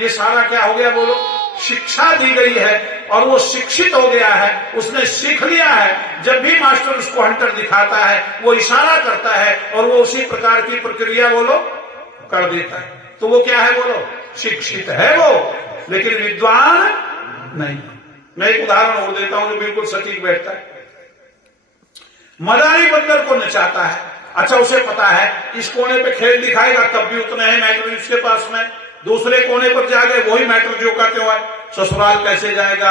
ये सारा क्या हो गया बोलो? शिक्षा दी गई है और वो शिक्षित हो गया है, उसने सीख लिया है। जब भी मास्टर उसको हंटर दिखाता है वो इशारा करता है और वो उसी प्रकार की प्रक्रिया बोलो कर देता है। तो वो क्या है बोलो? शिक्षित है वो, लेकिन विद्वान नहीं। मैं एक उदाहरण और देता हूं जो बिल्कुल सटीक बैठता है। मदारी बंदर को नचाता है, अच्छा उसे पता है इस कोने पे खेल दिखाएगा तब भी उतने हैं मैटर उसके पास में, दूसरे कोने पर जाके वही मैटर जो कहते हो ससुराल कैसे जाएगा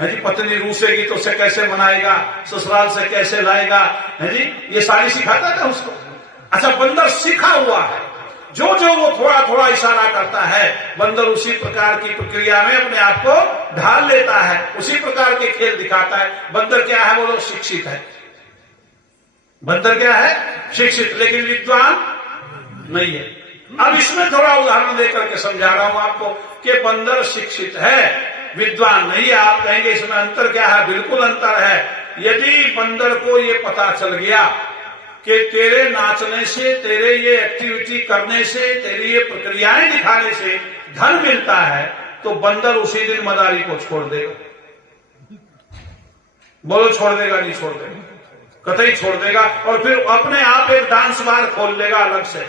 है जी, पत्नी रूसेगी तो उसे कैसे मनाएगा, ससुराल से कैसे लाएगा है जी, ये सारी सिखाता था उसको। अच्छा बंदर सीखा हुआ है, जो वो थोड़ा थोड़ा इशारा करता है बंदर उसी प्रकार की प्रक्रिया में अपने आप को ढाल लेता है, उसी प्रकार के खेल दिखाता है। बंदर क्या है बोलो? शिक्षित है। बंदर क्या है? शिक्षित, लेकिन विद्वान नहीं है। अब इसमें थोड़ा उदाहरण देकर के समझा रहा हूं आपको कि बंदर शिक्षित है, विद्वान नहीं है। आप कहेंगे इसमें अंतर क्या है? बिल्कुल अंतर है। यदि बंदर को ये पता चल गया कि तेरे नाचने से, तेरे ये एक्टिविटी करने से, तेरी ये प्रक्रियाएं दिखाने से धन मिलता है, तो बंदर उसी दिन मदारी को छोड़ देगा। बोलो छोड़ देगा? नहीं छोड़ देगा, कतई छोड़ देगा। और फिर अपने आप एक डांस बार खोल लेगा अलग से।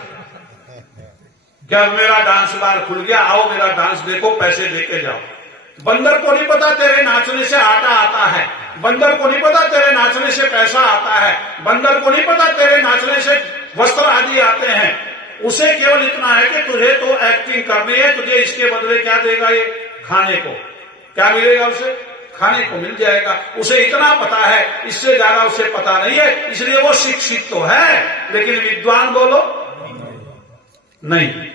क्या मेरा डांस बार खुल गया, आओ मेरा डांस देखो, पैसे देके जाओ। बंदर को नहीं पता तेरे नाचने से आटा आता है, बंदर को नहीं पता तेरे नाचने से पैसा आता है, बंदर को नहीं पता तेरे नाचने से वस्त्र आदि आते हैं। उसे केवल इतना है कि तुझे तो एक्टिंग करनी है, तुझे इसके बदले क्या देगा? ये खाने को क्या मिलेगा? उसे खाने को मिल जाएगा। उसे इतना पता है, इससे ज्यादा उसे पता नहीं है, इसलिए वो शिक्षित तो है लेकिन विद्वान बोलो नहीं।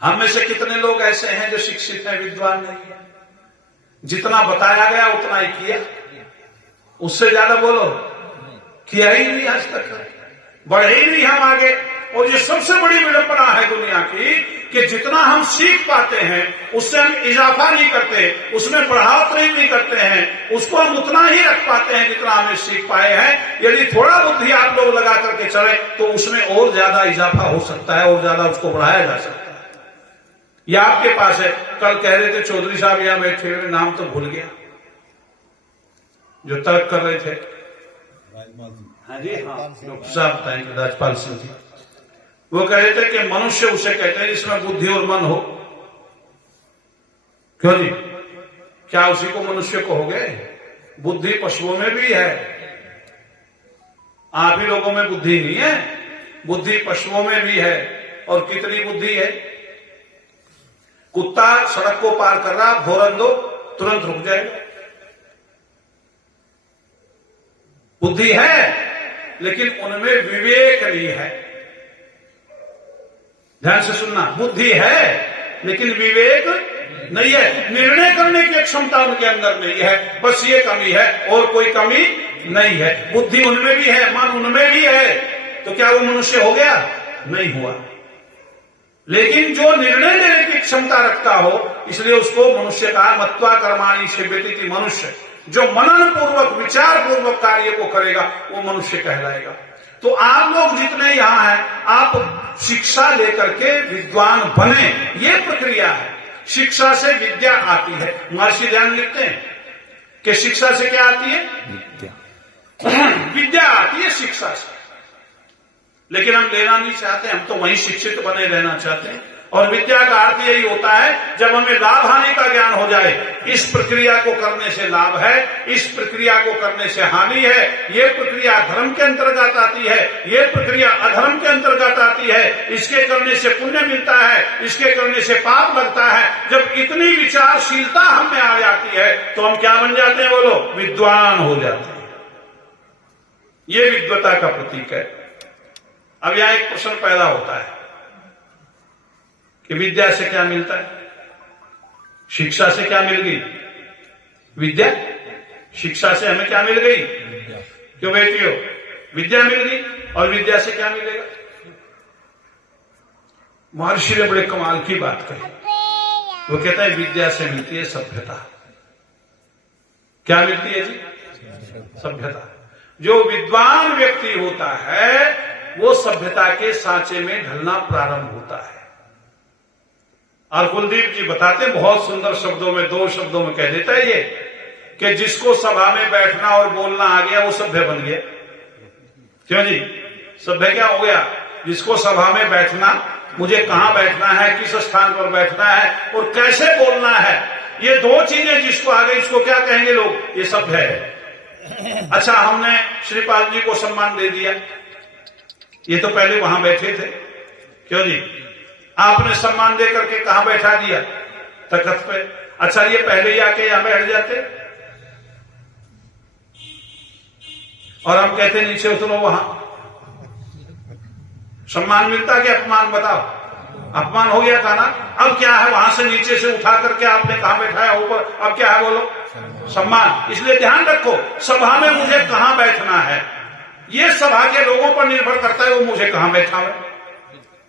हम में से कितने लोग ऐसे हैं जो शिक्षित हैं, विद्वान नहीं है? जितना बताया गया उतना ही किया, उससे ज्यादा बोलो किया ही नहीं आज तक, बढ़े ही नहीं हम आगे। और ये सबसे बड़ी विडंबना है दुनिया की कि जितना हम सीख पाते हैं उससे हम इजाफा नहीं करते, उसमें बढ़ाव नहीं करते हैं, उसको हम उतना ही रख पाते हैं जितना हमें सीख पाए हैं। यदि थोड़ा बुद्धि आप लोग लगा करके चले तो उसमें और ज्यादा इजाफा हो सकता है और ज्यादा उसको बढ़ाया जा सकता है। ये आपके पास है। कल कह रहे थे चौधरी साहब यहां बैठे हुए, नाम तो भूल गया, जो तर्क कर रहे थे। हाँ जी, हाँ साहब राजपाल सिंह जी, वो कह रहे थे कि मनुष्य उसे कहते हैं जिसमें बुद्धि और मन हो। क्यों जी? क्या उसी को मनुष्य को हो गए? बुद्धि पशुओं में भी है, आप ही लोगों में बुद्धि नहीं है, बुद्धि पशुओं में भी है। और कितनी बुद्धि है? कुत्ता सड़क को पार कर रहा, भोरन दो तुरंत रुक जाएगा। बुद्धि है लेकिन उनमें विवेक नहीं है। ध्यान से सुनना, बुद्धि है लेकिन विवेक नहीं है, निर्णय करने की क्षमता उनके अंदर नहीं है। बस ये कमी है और कोई कमी नहीं है। बुद्धि उनमें भी है, मन उनमें भी है, तो क्या वो मनुष्य हो गया? नहीं हुआ। लेकिन जो निर्णय लेने की क्षमता रखता हो, इसलिए उसको मनुष्य कहा। मत्वा कर्माणि सिद्ध्यति मनुष्य, जो मनन पूर्वक विचार पूर्वक कार्य को करेगा वो मनुष्य कहलाएगा। तो आप लोग जितने यहां हैं, आप शिक्षा लेकर के विद्वान बने, ये प्रक्रिया है। शिक्षा से विद्या आती है। महर्षि ध्यान लिखते हैं कि शिक्षा से क्या आती है? विद्या आती है शिक्षा से। लेकिन हम लेना नहीं चाहते, हम तो वहीं शिक्षित बने रहना चाहते हैं। और विद्या का अर्थ यही होता है जब हमें लाभ हानि का ज्ञान हो जाए, इस प्रक्रिया को करने से लाभ है, इस प्रक्रिया को करने से हानि है, ये प्रक्रिया धर्म के अंतर्गत आती है, ये प्रक्रिया अधर्म के अंतर्गत आती है, इसके करने से पुण्य मिलता है, इसके करने से पाप लगता है। जब इतनी विचारशीलता हम में आ जाती है तो हम क्या बन जाते हैं? बोलो विद्वान हो जाते हैं। ये विद्वता का प्रतीक है। अब यहां एक प्रश्न पैदा होता है कि विद्या से क्या मिलता है? शिक्षा से क्या मिल गई? विद्या। शिक्षा से हमें क्या मिल गई? क्यों बेटियों? विद्या मिल गई। और विद्या से क्या मिलेगा? महर्षि ने बड़े कमाल की बात कही। वो कहता है विद्या से मिलती है सभ्यता। क्या मिलती है जी? सभ्यता। जो विद्वान व्यक्ति होता है वो सभ्यता के सांचे में ढलना प्रारंभ होता है। और कुलदीप जी बताते बहुत सुंदर शब्दों में, 2 शब्दों में कह देता है ये कि जिसको सभा में बैठना और बोलना आ गया वो सभ्य बन गया। क्यों जी? सभ्य क्या हो गया? जिसको सभा में बैठना, मुझे कहां बैठना है, किस स्थान पर बैठना है और कैसे बोलना है, ये 2 चीजें जिसको आ गई इसको क्या कहेंगे लोग? ये सभ्य है। अच्छा, हमने श्रीपाल जी को सम्मान दे दिया, ये तो पहले वहां बैठे थे। क्यों जी? आपने सम्मान दे करके कहां बैठा दिया? तख्त पे। अच्छा, ये पहले ही आके यहां बैठ जाते और हम कहते नीचे उतरो, वहां सम्मान मिलता कि अपमान? बताओ, अपमान हो गया था ना। अब क्या है? वहां से नीचे से उठा करके आपने कहां बैठाया? ऊपर। अब क्या है? बोलो, सम्मान। इसलिए ध्यान रखो, सभा में मुझे कहां बैठना है ये सभा के लोगों पर निर्भर करता है, वो मुझे कहां बैठावे।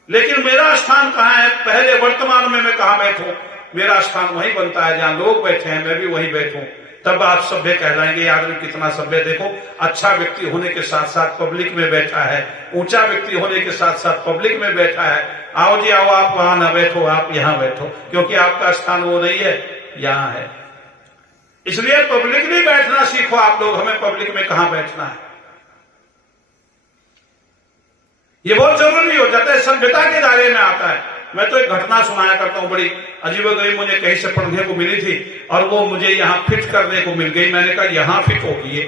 लेकिन मेरा स्थान कहां है? पहले वर्तमान में मैं कहां बैठूं? मेरा स्थान वहीं बनता है जहां लोग बैठे हैं, मैं भी वहीं बैठूं, तब आप सभ्य कहलाएंगे। आदमी कितना सभ्य! देखो, अच्छा व्यक्ति होने के साथ साथ पब्लिक में बैठा है, ऊंचा व्यक्ति होने के साथ साथ पब्लिक में बैठा है। आओ जी आओ, आप वहां ना बैठो, आप यहां बैठो, क्योंकि आपका स्थान वो नहीं है, यहां है। इसलिए पब्लिक में बैठना सीखो आप लोग। हमें पब्लिक में कहां बैठना है ये बहुत जरूरी हो जाता है, सभ्यता के दायरे में आता है। मैं तो एक घटना सुनाया करता हूं, बड़ी अजीबोगरीब मुझे कहीं से पढ़ने को मिली थी और वो मुझे यहां फिट करने को मिल गई। मैंने कहा यहां फिट होगी ये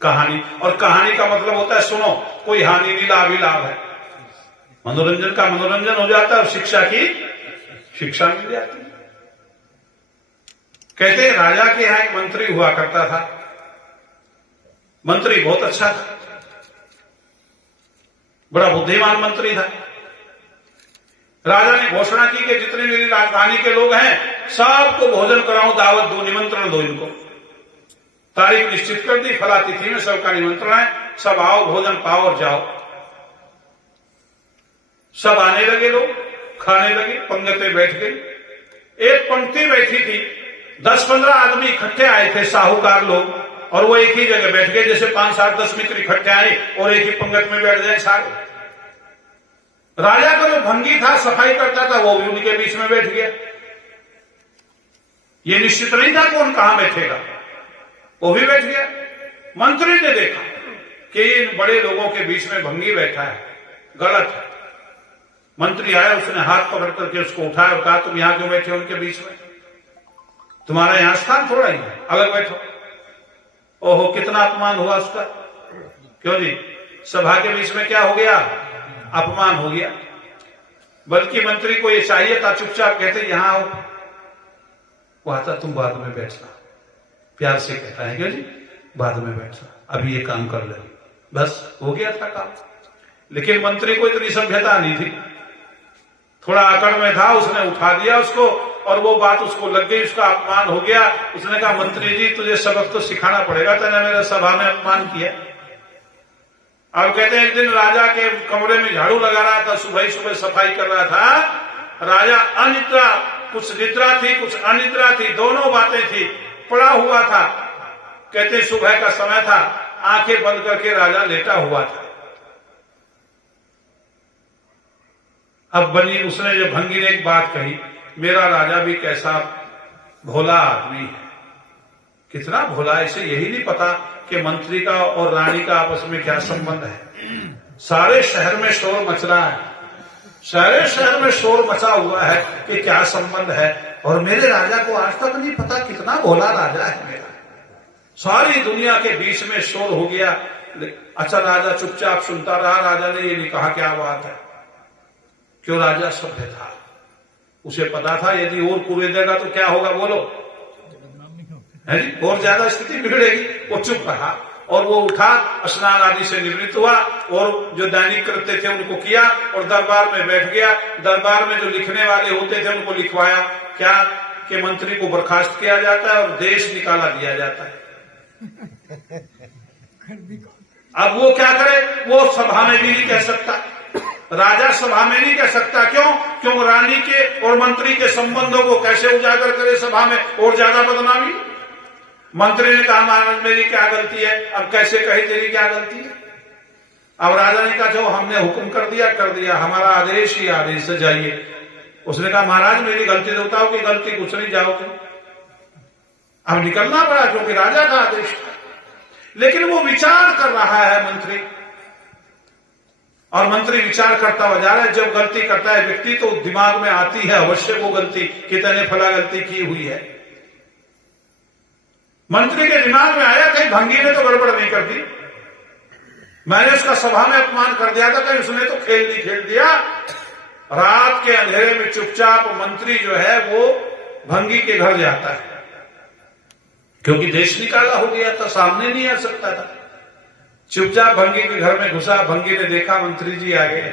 कहानी, और कहानी का मतलब होता है सुनो, कोई हानि नहीं, लाभ ही लाभ है। मनोरंजन का मनोरंजन हो जाता है और शिक्षा की शिक्षा मिल जाती है। कहते हैं राजा के यहां एक मंत्री हुआ करता था। मंत्री बहुत अच्छा था, बड़ा बुद्धिमान मंत्री था। राजा ने घोषणा की कि जितने मेरी राजधानी के लोग हैं सबको भोजन कराऊं, दावत दो, निमंत्रण दो इनको। तारीख निश्चित कर दी, फला तिथि में सबका निमंत्रण है, सब आओ, भोजन पाओ और जाओ। सब आने लगे, लोग खाने लगे, पंगतें बैठ गई। एक पंक्ति बैठी थी, 10-15 आदमी इकट्ठे आए थे, साहूकार लोग, और वो एक ही जगह बैठ गए। जैसे 5-7-10 मित्र इकट्ठे आए और एक ही पंगत में बैठ जाए सारे। राजा का जो भंगी था, सफाई करता था, वो भी उनके बीच में बैठ गया। ये निश्चित नहीं था कौन कहां बैठेगा, वो भी बैठ गया। मंत्री ने देखा कि इन बड़े लोगों के बीच में भंगी बैठा है, गलत है। मंत्री आया, उसने हाथ पकड़ करके उसको उठाया और कहा तुम यहां क्यों बैठे उनके बीच में? तुम्हारा यहां स्थान थोड़ा ही है, अलग बैठो। ओहो, कितना अपमान हुआ उसका। क्यों जी? सभा के बीच में क्या हो गया? अपमान हो गया। बल्कि मंत्री को ये चाहिए था चुपचाप कहते यहां आओ, वो आता तुम बाद में बैठना, प्यार से कहता है क्यों जी, बाद में बैठना, अभी ये काम कर ले, बस हो गया था काम। लेकिन मंत्री को इतनी सभ्यता नहीं थी, थोड़ा अकड़ में था, उसने उठा दिया उसको और वो बात उसको लग गई, उसका अपमान हो गया। उसने कहा मंत्री जी तुझे सबक तो सिखाना पड़ेगा, तूने मेरे सभा में अपमान किया। अब कहते हैं एक दिन राजा के कमरे में झाड़ू लगा रहा था, सुबह सुबह सफाई कर रहा था। राजा अनिद्रा, कुछ निद्रा थी कुछ अनिद्रा थी, दोनों बातें थी, पड़ा हुआ था। कहते सुबह का समय था, आंखें बंद करके राजा लेटा हुआ था। अब बनी उसने जो भंगी ने एक बात कही, मेरा राजा भी कैसा भोला आदमी है, कितना भोला, इसे यही नहीं पता कि मंत्री का और रानी का आपस में क्या संबंध है। सारे शहर में शोर मच रहा है, सारे शहर में शोर मचा हुआ है कि क्या संबंध है, और मेरे राजा को आज तक नहीं पता कितना भोला राजा है मेरा। सारी दुनिया के बीच में शोर हो गया। अच्छा, राजा चुपचाप सुनता रहा। राजा ने ये नहीं कहा क्या बात है, क्यों? राजा सभ्य था, उसे पता था यदि और कुरेदेगा तो क्या होगा, बोलो है जी, और ज्यादा स्थिति बिगड़ेगी। वो चुप रहा और वो उठा, स्नान आदि से निवृत्त हुआ और जो दैनिक कृत्य थे उनको किया और दरबार में बैठ गया। दरबार में जो लिखने वाले होते थे उनको लिखवाया क्या कि मंत्री को बर्खास्त किया जाता है और देश निकाला दिया जाता है। अब वो क्या करे, वो सभा में भी नहीं कह सकता, राजा सभा में नहीं कह सकता। क्यों? रानी के और मंत्री के संबंधों को कैसे उजागर करे सभा में, और ज्यादा बदनामी। मंत्री ने कहा महाराज मेरी क्या गलती है, अब कैसे कहे तेरी क्या गलती है। अब राजा ने कहा जो हमने हुक्म कर दिया, हमारा आदेश ही आदेश है, जाइए। उसने कहा महाराज मेरी गलती तो बताओ कि गलती कुछ नहीं, जाओ तुम। अब निकलना पड़ा क्योंकि राजा का आदेश था। लेकिन वो विचार कर रहा है मंत्री, और मंत्री विचार करता हुआ जा रहा है। जब गलती करता है व्यक्ति तो दिमाग में आती है अवश्य वो गलती, कितने फला गलती की हुई है। मंत्री के दिमाग में आया कहीं भंगी ने तो गड़बड़ नहीं कर दी, मैंने उसका सभा में अपमान कर दिया था, कहीं उसने तो खेल नहीं खेल दिया। रात के अंधेरे में चुपचाप मंत्री जो है वो भंगी के घर जाता है, क्योंकि देश निकाला हो गया था, सामने नहीं आ सकता था। चुपचाप भंगी के घर में घुसा। भंगी ने देखा मंत्री जी आ गए,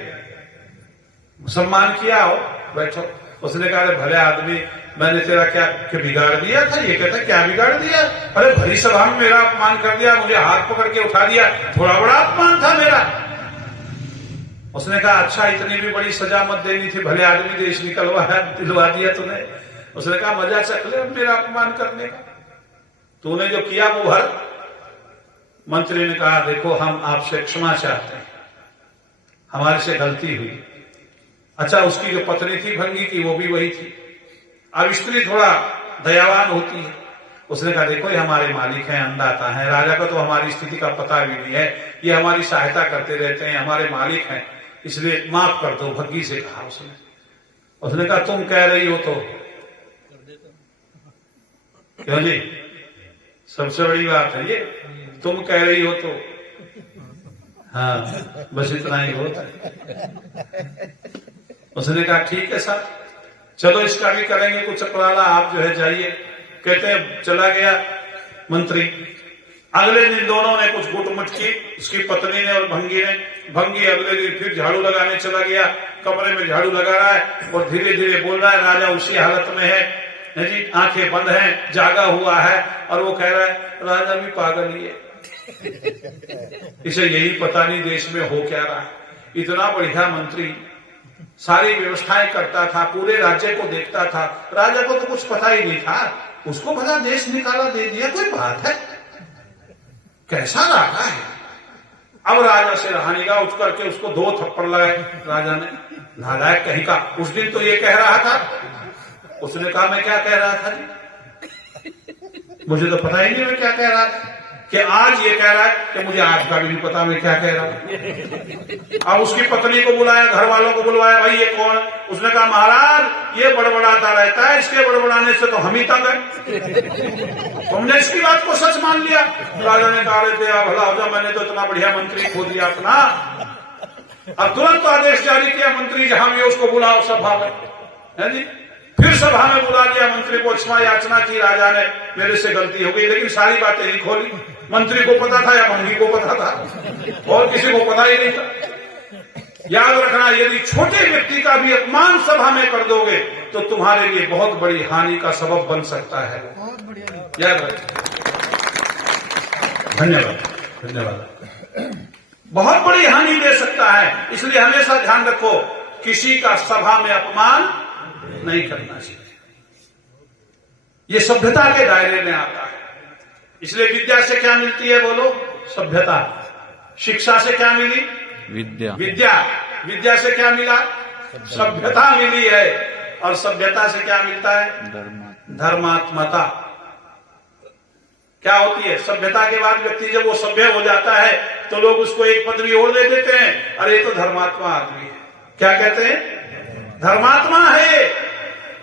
सम्मान किया, हो बैठो। उसने कहा अरे भले आदमी, मैंने तेरा क्या बिगाड़ दिया था? ये कहता क्या बिगाड़ दिया? अरे भरी सभा में मेरा अपमान कर दिया, मुझे हाथ पकड़ के उठा दिया, थोड़ा बड़ा अपमान था मेरा। उसने कहा अच्छा इतनी भी बड़ी सजा मत देनी थी, भले आदमी देश दिलवा दिया तूने। उसने कहा मजा चख ले मेरा अपमान करने का, तूने जो किया वो भर। मंत्री ने कहा देखो हम आपसे क्षमा चाहते हैं, हमारे से गलती हुई। अच्छा उसकी जो पत्नी थी भंगी की वो भी वही थी। अब स्त्री थोड़ा दयावान होती है। उसने कहा देखो ये हमारे मालिक हैं, अन्नदाता हैं, राजा को तो हमारी स्थिति का पता भी नहीं है, ये हमारी सहायता करते रहते हैं, हमारे मालिक हैं, इसलिए माफ कर दो। भग्गी से कहा उसने कहा तुम कह रही हो तो क्यों जी, सबसे बड़ी बात है ये, तुम कह रही हो तो हाँ बस इतना ही होता है। उसने कहा ठीक है साहब, चलो इसका भी करेंगे कुछ चपराला, आप जो है जाइए। कहते हैं चला गया मंत्री। अगले दिन दोनों ने कुछ गुटमुट की, उसकी पत्नी ने और भंगी ने। भंगी अगले दिन फिर झाड़ू लगाने चला गया, कमरे में झाड़ू लगा रहा है और धीरे धीरे बोल रहा है। राजा उसी हालत में है जी, आंखें बंद हैं, जागा हुआ है, और वो कह रहा है राजा भी पागल ही है, इसे यही पता नहीं देश में हो क्या रहा है। इतना बढ़िया मंत्री, सारी व्यवस्थाएं करता था, पूरे राज्य को देखता था, राजा को तो कुछ पता ही नहीं था, उसको भला देश निकाला दे दिया, कोई बात है? कैसा राजा है। अब राजा से रहा नहीं गया, उठ करके उसको 2 थप्पड़ लगाए राजा ने। नालायक कहीं का, उस दिन तो ये कह रहा था। उसने कहा मैं क्या कह रहा था जी, मुझे तो पता ही नहीं मैं क्या कह रहा था, कि आज ये कह रहा है कि मुझे आज का भी नहीं पता मैं क्या कह रहा हूं। अब उसकी पत्नी को बुलाया, घर वालों को बुलवाया, भाई ये कौन? उसने कहा महाराज ये बड़बड़ाता रहता है, इसके बड़बड़ाने से तो हम ही तंग है, तुमने इसकी बात को सच मान लिया। राजा ने कहा भला हो जा, मैंने तो इतना बढ़िया मंत्री खो दिया अपना। अब तुरंत आदेश जारी किया मंत्री जहां भी उसको बुलाओ सभा में, है जी। फिर सभा में बुला लिया मंत्री को, क्षमा याचना की राजा ने, मेरे से गलती हो गई, लेकिन सारी बातें नहीं खोली। मंत्री को पता था या भंगी को पता था, और किसी को पता ही नहीं था। याद रखना, यदि छोटे व्यक्ति का भी अपमान सभा में कर दोगे तो तुम्हारे लिए बहुत बड़ी हानि का सबब बन सकता है। याद रखना। धन्यवाद, धन्यवाद। बहुत बड़ी हानि दे सकता है, इसलिए हमेशा ध्यान रखो किसी का सभा में अपमान नहीं करना चाहिए। ये सभ्यता के दायरे में आता है। इसलिए विद्या से क्या मिलती है बोलो? सभ्यता। शिक्षा से क्या मिली? विद्या। विद्या से क्या मिला? सभ्यता मिली है। और सभ्यता से क्या मिलता है? धर्मात्मता। क्या होती है? सभ्यता के बाद व्यक्ति जब वो सभ्य हो जाता है तो लोग उसको एक पदवी और दे देते हैं, अरे तो धर्मात्मा आदमी है। क्या कहते हैं? धर्मात्मा है,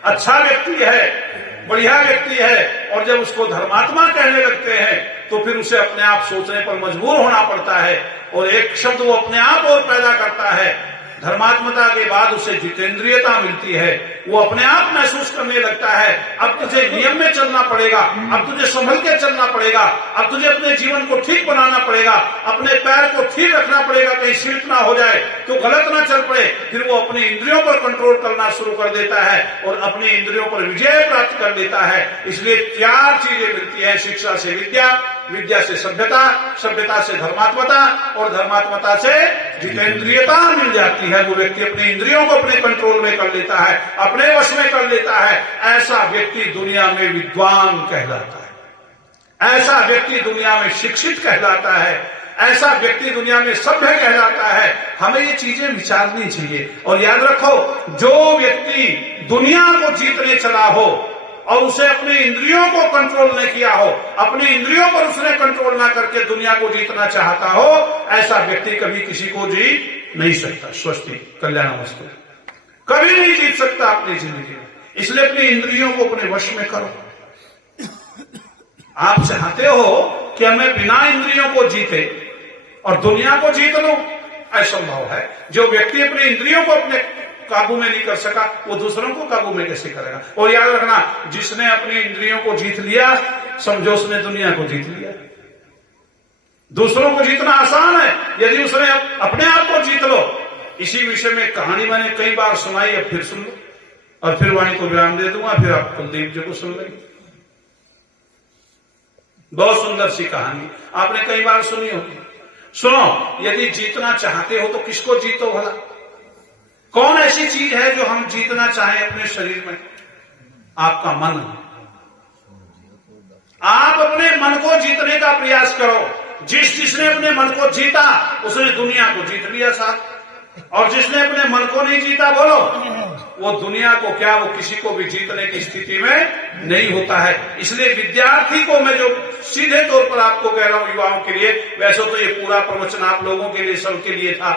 अच्छा व्यक्ति है, बढ़िया व्यक्ति है। और जब उसको धर्मात्मा कहने लगते हैं तो फिर उसे अपने आप सोचने पर मजबूर होना पड़ता है, और एक शब्द वो अपने आप और पैदा करता है। धर्मात्मता के बाद उसे जितेंद्रियता मिलती है, वो अपने आप महसूस करने लगता है अब तुझे नियम में चलना पड़ेगा, अब तुझे संभल के चलना पड़ेगा, अब तुझे अपने जीवन को ठीक बनाना पड़ेगा, अपने पैर को ठीक रखना पड़ेगा, कहीं स्लिप ना हो जाए तो गलत ना चल पड़े। फिर वो अपनी इंद्रियों पर कंट्रोल करना शुरू कर देता है और अपनी इंद्रियों पर विजय प्राप्त कर लेता है। इसलिए 4 चीजें मिलती है, शिक्षा से विद्या, विद्या से सभ्यता, सभ्यता से धर्मात्मता, और धर्मात्मता से जितेंद्रियता मिल जाती है। वो व्यक्ति अपने इंद्रियों को अपने कंट्रोल में कर लेता है, अपने वश में कर लेता है। ऐसा व्यक्ति दुनिया में विद्वान कहलाता है, ऐसा व्यक्ति दुनिया में शिक्षित कहलाता है, ऐसा व्यक्ति दुनिया में सभ्य कहलाता है। हमें ये चीजें विचारनी चाहिए। और याद रखो, जो व्यक्ति दुनिया को जीतने चला हो और उसे अपनी इंद्रियों को कंट्रोल न किया हो, अपनी इंद्रियों पर उसने कंट्रोल ना करके दुनिया को जीतना चाहता हो, ऐसा व्यक्ति कभी किसी को जीत नहीं सकता। स्वस्ति कल्याणमस्तु। कभी नहीं जीत सकता अपनी जिंदगी में। इसलिए अपनी इंद्रियों को अपने वश में करो। आप चाहते हो कि हमें बिना इंद्रियों को जीते और दुनिया को जीत लो, असंभव है। जो व्यक्ति अपनी इंद्रियों को अपने काबू में नहीं कर सका, वो दूसरों को काबू में कैसे करेगा। और याद रखना, जिसने अपनी इंद्रियों को जीत लिया, समझो उसने दुनिया को जीत लिया। दूसरों को जीतना आसान है यदि उसने अपने आप को जीत लो। इसी विषय में कहानी मैंने कई बार सुनाई, अब फिर सुन लो और फिर वाणी को विराम दे दूंगा, फिर आप कुलदीप जी को सुन लेंगे। बहुत सुंदर सी कहानी, आपने कई बार सुनी होगी। सुनो, यदि जीतना चाहते हो तो किसको जीतो भला? कौन ऐसी चीज है जो हम जीतना चाहें अपने शरीर में? आपका मन। आप अपने मन को जीतने का प्रयास करो। जिसने अपने मन को जीता उसने दुनिया को जीत लिया साथ, और जिसने अपने मन को नहीं जीता, बोलो, वो दुनिया को क्या, वो किसी को भी जीतने की स्थिति में नहीं होता है। इसलिए विद्यार्थी को मैं जो सीधे तौर पर आपको कह रहा हूं, युवाओं के लिए, वैसे तो ये पूरा प्रवचन आप लोगों के लिए, सबके लिए था,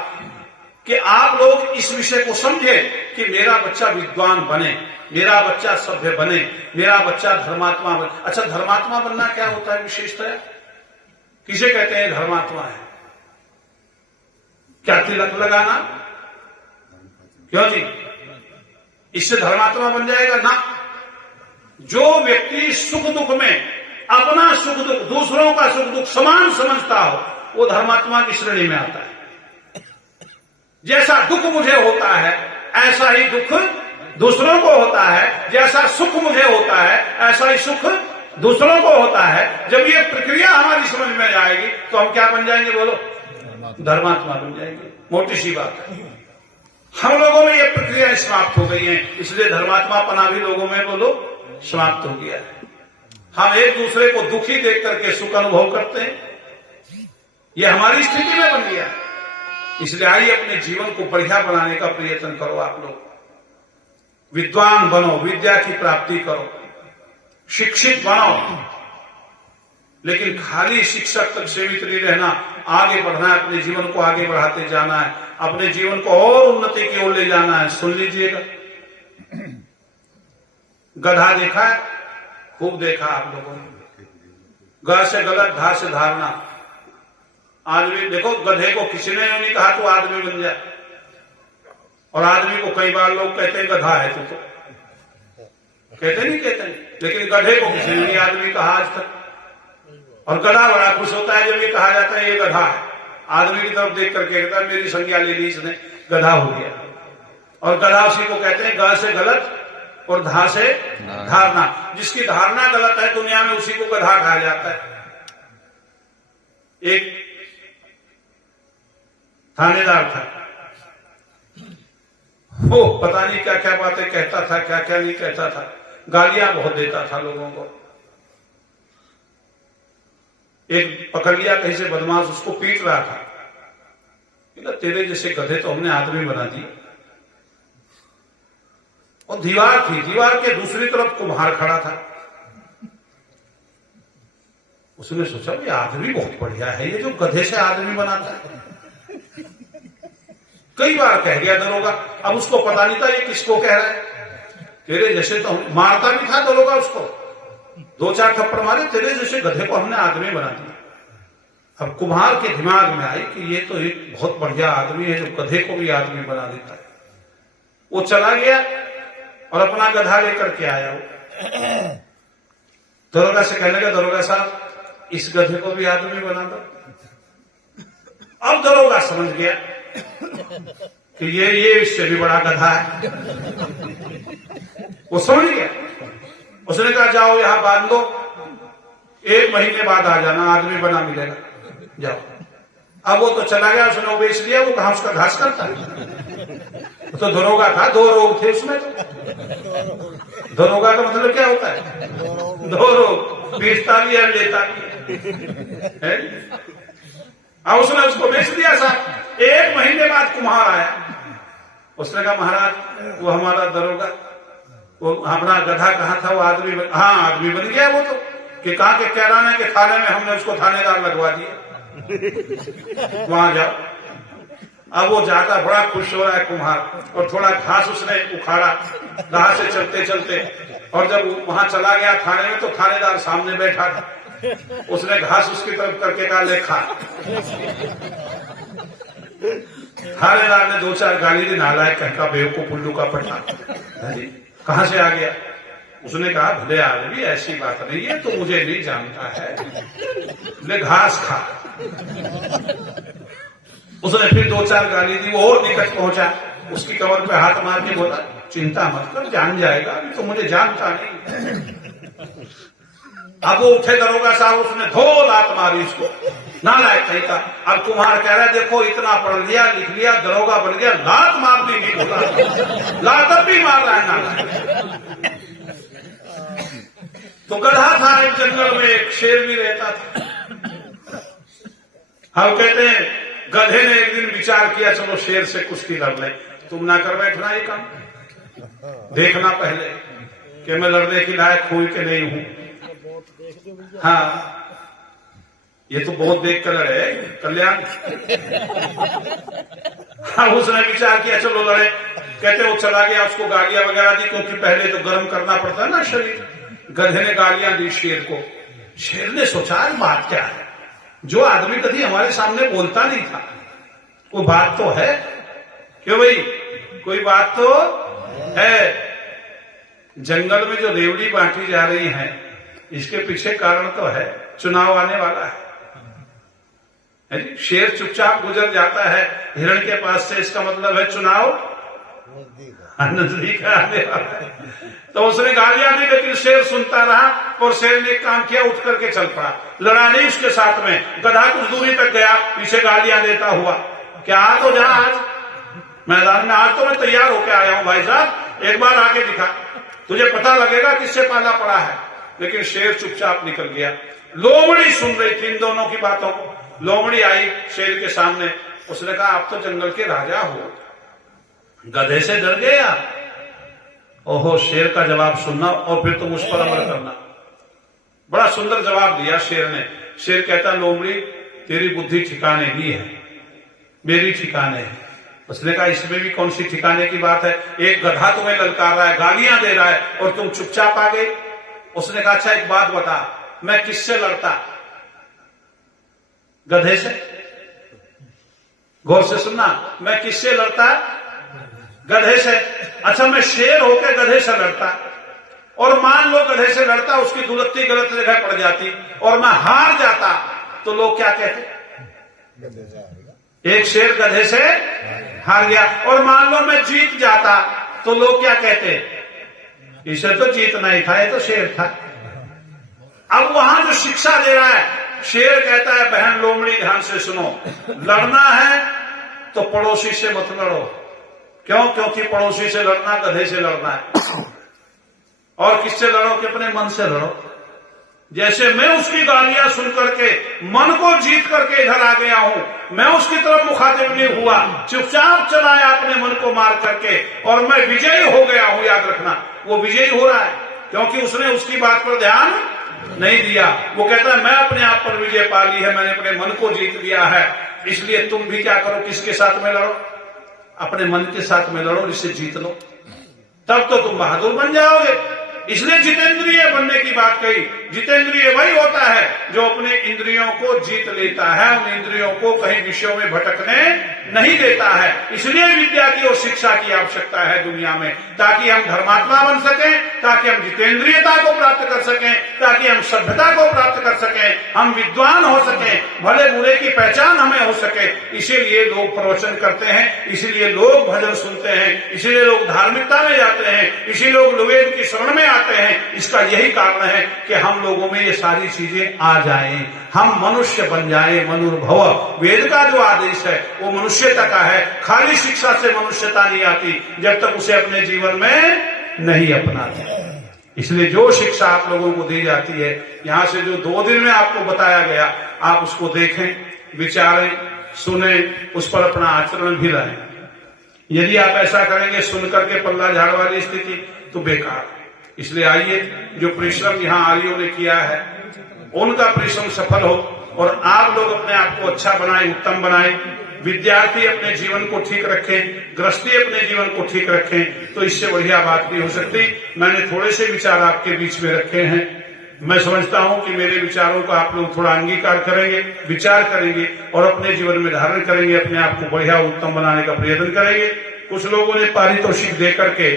कि आप लोग इस विषय को समझे कि मेरा बच्चा विद्वान बने, मेरा बच्चा सभ्य बने, मेरा बच्चा धर्मात्मा बने। अच्छा, धर्मात्मा बनना क्या होता है विशेषतः? किसे कहते हैं धर्मात्मा है? क्या तिलक लगाना? क्यों जी? इससे धर्मात्मा बन जाएगा ना। जो व्यक्ति सुख दुख में अपना सुख दुख, दूसरों का सुख दुख समान समझता हो, वो धर्मात्मा की श्रेणी में आता है। जैसा दुख मुझे होता है ऐसा ही दुख दूसरों को होता है, जैसा सुख मुझे होता है ऐसा ही सुख दूसरों को होता है। जब ये प्रक्रिया हमारी समझ में आएगी तो हम क्या बन जाएंगे, बोलो? धर्मात्मा बन जाएंगे। मोटी सी बात है। हम लोगों में ये प्रक्रिया समाप्त हो गई है, इसलिए धर्मात्मापना भी लोगों में, बोलो, समाप्त हो गया है। हम एक दूसरे को दुखी देख करके सुख अनुभव करते हैं। ये हमारी स्थिति में बन गया है। इसलिए आइए अपने जीवन को बढ़िया बनाने का प्रयत्न करो। आप लोग विद्वान बनो, विद्या की प्राप्ति करो, शिक्षित बनो। लेकिन खाली शिक्षक तक सीमित नहीं रहना, आगे बढ़ना है, अपने जीवन को आगे बढ़ाते जाना है, अपने जीवन को और उन्नति की ओर ले जाना है। सुन लीजिएगा, गधा देखा है? खूब देखा आप लोगों ने। ग से गलत, धा से धारना। आदमी देखो, गधे को किसी ने नहीं कहा तो आदमी बन जाए, और आदमी को कई बार लोग कहते हैं गधा है, तो कहते नहीं, कहते नहीं, लेकिन गधे को किसी ने नहीं आदमी कहा आज तक। और गधा बड़ा खुश होता है जब ये कहा जाता है ये गधा है। आदमी की तरफ देख करके कहता है मेरी संज्ञा ले ली इसने, गधा हो गया। और गधा उसी को कहते हैं ग से गलत और धा से धारना। जिसकी धारणा गलत है दुनिया में, उसी को गधा कहा जाता है। एक थानेदार था, वो पता नहीं क्या क्या बातें कहता था, क्या क्या नहीं कहता था, गालियां बहुत देता था लोगों को। एक पकड़ लिया कहीं से बदमाश, उसको पीट रहा था। तेरे जैसे गधे तो हमने आदमी बना दिए। और दीवार थी, दीवार के दूसरी तरफ कुम्हार खड़ा था। उसने सोचा ये आदमी बहुत बढ़िया है, ये जो गधे से आदमी बनाता है। कई बार कह गया दरोगा, अब उसको पता नहीं था ये किसको कह रहा है। तेरे जैसे तो मारता भी था दरोगा उसको, 2-4 थप्पड़ मारे, तेरे जैसे गधे को हमने आदमी बना दिया। अब कुम्हार के दिमाग में आई कि ये तो एक बहुत बढ़िया आदमी है जो गधे को भी आदमी बना देता है। वो चला गया और अपना गधा लेकर के आया। वो दरोगा से कहने लगा, दरोगा साहब इस गधे को भी आदमी बना दो। अब दरोगा समझ गया कि ये इससे भी बड़ा गधा है। वो समझ गया। उसने कहा जाओ यहां बांध दो, 1 महीने बाद आ जाना, आदमी बना मिलेगा, जाओ। अब वो तो चला गया, उसने वो बेच लिया। वो घास का घास करता है। तो दरोगा था, 2 रोग थे उसमें। दरोगा का मतलब क्या होता है? 2 रोग, बेचता भी है, लेता भी है। और उसने उसको बेच दिया साहब। 1 महीने बाद कुम्हार आया, उसने कहा महाराज वो हमारा दरोगा, वो हमारा गधा कहाँ था, वो आदमी हाँ आदमी बन गया वो तो, कि कहा के किराने के थाने में हमने उसको थानेदार लगवा दिया, वहां जाओ। अब वो जाता बड़ा खुश हो रहा है कुम्हार, और थोड़ा घास उसने उखाड़ा घास से चलते चलते, और जब वहां चला गया थाने में तो थानेदार सामने बैठा था। उसने घास उसकी तरफ करके कहा ले खा। थानेदार ने 2-4 गाली दी, नालायक कहका बेवकूफ उल्लू का पट्टा, कहां से आ गया। उसने कहा भले आदमी ऐसी बात नहीं है, तो मुझे नहीं जानता है, ले घास खा। उसने फिर 2-4 गाली दी, वो और निकट पहुंचा, उसकी कमर पे हाथ मार के बोला चिंता मत कर, जान जाएगा, अभी तो मुझे जानता नहीं। अब वो उठे दरोगा साहब, उसने धो लात मारी उसको, नालायक नहीं था। अब कुम्हार कह रहा है देखो इतना पढ़ लिया लिख लिया, दरोगा बन गया, लात मार दी नहीं बोला, लात भी मार रहा है नालायक। तो गधा था एक जंगल में, एक शेर भी रहता था। हम कहते हैं गधे ने एक दिन विचार किया चलो शेर से कुश्ती लड़ ले। तुम ना कर बैठना ये काम, देखना पहले कि मैं लड़ने की लायक हूं कि नहीं हूं। हाँ ये तो बहुत देख कर लड़े कल्याण। हाँ उसने विचार किया चलो लड़े, कहते वो चला गया, उसको गालियां वगैरह दी, क्योंकि पहले तो गर्म करना पड़ता है ना शरीर। गधे ने गालियां दी शेर को। शेर ने सोचा बात क्या है, जो आदमी कभी हमारे सामने बोलता नहीं था, वो बात तो है क्यों भाई, कोई बात तो है। जंगल में जो रेवड़ी बांटी जा रही है इसके पीछे कारण तो है, चुनाव आने वाला है। शेर चुपचाप गुजर जाता है हिरण के पास से, इसका मतलब है चुनाव नजदीक आने वाला है। तो उसने गालियां दी, लेकिन शेर सुनता रहा, और शेर ने काम किया, उठ करके चल पड़ा। लड़ा नहीं उसके साथ में, गधा कुछ दूरी तक गया पीछे गालियां देता हुआ, क्या आ तो जा आज मैदान में, आज तो मैं तैयार होकर आया हूं भाई साहब, एक बार आके दिखा, तुझे पता लगेगा किससे पाला पड़ा है। लेकिन शेर चुपचाप निकल गया। लोमड़ी सुन रही थी इन दोनों की बातों को। लोमड़ी आई शेर के सामने, उसने कहा आप तो जंगल के राजा हो, गधे से डर गए आप? ओहो, शेर का जवाब सुनना और फिर तुम उस पर अमल करना। बड़ा सुंदर जवाब दिया शेर ने। शेर कहता लोमड़ी तेरी बुद्धि ठिकाने ही है, मेरी ठिकाने है। उसने कहा इसमें भी कौन सी ठिकाने की बात है, एक गधा तुम्हें ललकार रहा है, गालियां दे रहा है, और तुम चुपचाप आ गए। उसने कहा अच्छा एक बात बता, मैं किससे लड़ता? गधे से। गौर से सुनना, मैं किससे लड़ता? गधे से। अच्छा मैं शेर होकर गधे से लड़ता, और मान लो गधे से लड़ता, उसकी दुलत्ती गलत जगह पड़ जाती और मैं हार जाता, तो लोग क्या कहते? एक शेर गधे से हार गया। और मान लो मैं जीत जाता, तो लोग क्या कहते? इसे तो जीतना ही था, ये तो शेर था। अब वहां जो शिक्षा दे रहा है, शेर कहता है बहन लोमड़ी ध्यान से सुनो, लड़ना है तो पड़ोसी से मत लड़ो। क्यों? क्योंकि पड़ोसी से लड़ना गधे से लड़ना है। और किससे लड़ो? कि अपने मन से लड़ो। जैसे मैं उसकी गालियां सुन करके मन को जीत करके इधर आ गया हूं, मैं उसकी तरफ मुखातिब नहीं हुआ, चुपचाप चलाया अपने मन को मार करके, और मैं विजयी हो गया हूं। याद रखना, वो विजयी हो रहा है क्योंकि उसने उसकी बात पर ध्यान नहीं दिया। वो कहता है मैं अपने आप पर विजय पा ली है, मैंने अपने मन को जीत लिया है। इसलिए तुम भी क्या करो, किसके साथ में लड़ो? अपने मन के साथ में लड़ो, जिससे जीत लो, तब तो तुम बहादुर बन जाओगे। इसलिए जितेंद्रिय बनने की बात कही। जितेंद्रिय वही होता है जो अपने इंद्रियों को जीत लेता है, उन इंद्रियों को कहीं विषयों में भटकने नहीं देता है। इसलिए विद्या की और शिक्षा की आवश्यकता है दुनिया में, ताकि हम धर्मात्मा बन सकें, ताकि हम जितेंद्रियता को प्राप्त कर सकें, ताकि हम सभ्यता को प्राप्त कर सकें, हम विद्वान हो सकें, भले बुरे की पहचान हमें हो सके। इसीलिए लोग प्रवचन करते हैं, इसीलिए लोग भजन सुनते हैं, इसीलिए लोग धार्मिकता में जाते हैं, इसीलिए लोग वेद की शरण में आते हैं। इसका यही कारण है कि हम लोगों में ये सारी चीजें आ जाएं, हम मनुष्य बन जाएं। मनुर्भव वेद का जो आदेश है वो मनुष्यता का है। खाली शिक्षा से मनुष्यता नहीं आती जब तक उसे अपने जीवन में नहीं अपनाते। इसलिए जो शिक्षा आप लोगों को दी जाती है, यहां से जो 2 दिन में आपको बताया गया, आप उसको देखें, विचारें, सुने, उस पर अपना आचरण भी लाएं। यदि आप ऐसा करेंगे सुन करके पल्ला झाड़ वाली स्थिति, तो बेकार। इसलिए आइए, जो परिश्रम यहाँ आर्यों ने किया है उनका परिश्रम सफल हो और आप लोग अपने आप को अच्छा बनाएं, उत्तम बनाएं। विद्यार्थी अपने जीवन को ठीक रखें, गृहस्थी अपने जीवन को ठीक रखें, तो इससे बढ़िया बात नहीं हो सकती। मैंने थोड़े से विचार आपके बीच में रखे हैं। मैं समझता हूं कि मेरे विचारों का आप लोग थोड़ा अंगीकार करेंगे, विचार करेंगे और अपने जीवन में धारण करेंगे, अपने आप को बढ़िया उत्तम बनाने का प्रयत्न करेंगे। कुछ लोगों ने पारितोषिक दे करके